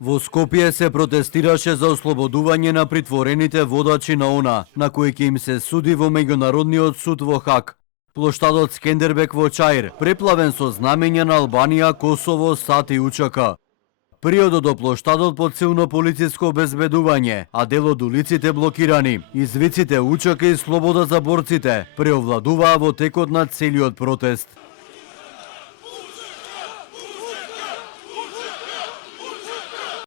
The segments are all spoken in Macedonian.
Во Скопје се протестираше за ослободување на притворените водачи на ОНА, на кои ќе им се суди во меѓународниот суд во Хаг. Плоштадот Скендербек во Чаир, преплавен со знамења на Албанија, Косово, САД и УЧК. Приодот до плоштадот под силно полициско обезбедување, а дел од улиците блокирани. Извиците УЧК и слобода за борците преовладуваа во текот на целиот протест.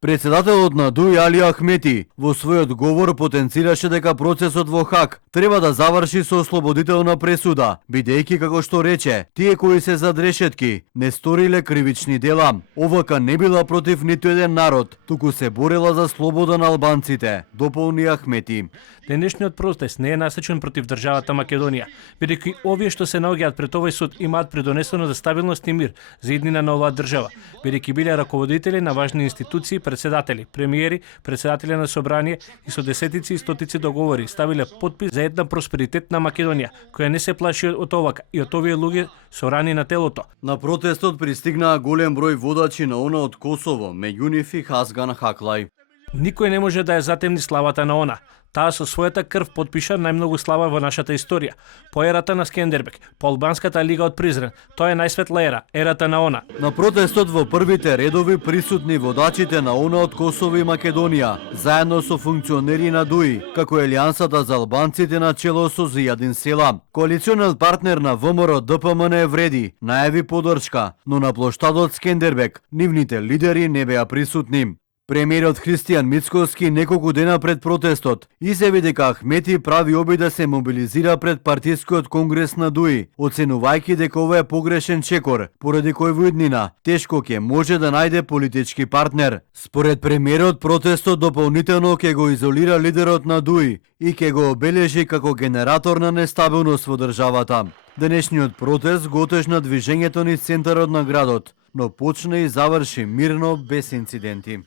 Председателот на ДУИ Али Ахмети во својот говор потенцираше дека процесот во Хаг треба да заврши со ослободителна пресуда, бидејќи како што рече, тие кои се зад решетки не сториле кривични дела. ОВК не била против ниту еден народ, туку се борела за слобода на албанците, дополни Ахмети. Денешниот протест не е насочен против државата Македонија, бидејќи овие што се наоѓаат пред овој суд имаат придонесено за стабилност и мир за иднина на оваа држава, бидејќи биле раководители на важни институции, председатели, премиери, председатели на собрание и со десетици и стотици договори ставиле подпис за една просперитетна Македонија, која не се плаши од ОВК и од овие луѓе со рани на телото. На протестот пристигнаа голем број водачи на ОНА од Косово, меѓу нив и Хазган Хаклај. Никој не може да ја затемни славата на ОНА. Таа со својата крв потпиша најмногу слава во нашата историја. По ерата на Скендербек, по албанската лига од Призрен, тоа е најсветла ера, ерата на ОНА. На протестот во првите редови присутни водачите на ОНА од Косово и Македонија, заедно со функционери на ДУИ, како Елијансата за албанците на чело со Зијадин Села. Коалициониот партнер на ВМРО ДПМН Вреди најави поддршка, но на плоштадот Скендербек нивните лидери не беа присутни. Премиерот Христијан Мицкоски неколку дена пред протестот изјави дека Ахмети прави обид да се мобилизира пред партискиот конгрес на ДУИ, оценувајќи дека ова е погрешен чекор, поради кој во иднина тешко ќе може да најде политички партнер. Според премиерот, протестот дополнително ќе го изолира лидерот на ДУИ и ќе го обележи како генератор на нестабилност во државата. Денешниот протест го отежна движењето низ центарот на градот, но почна и заврши мирно без инциденти.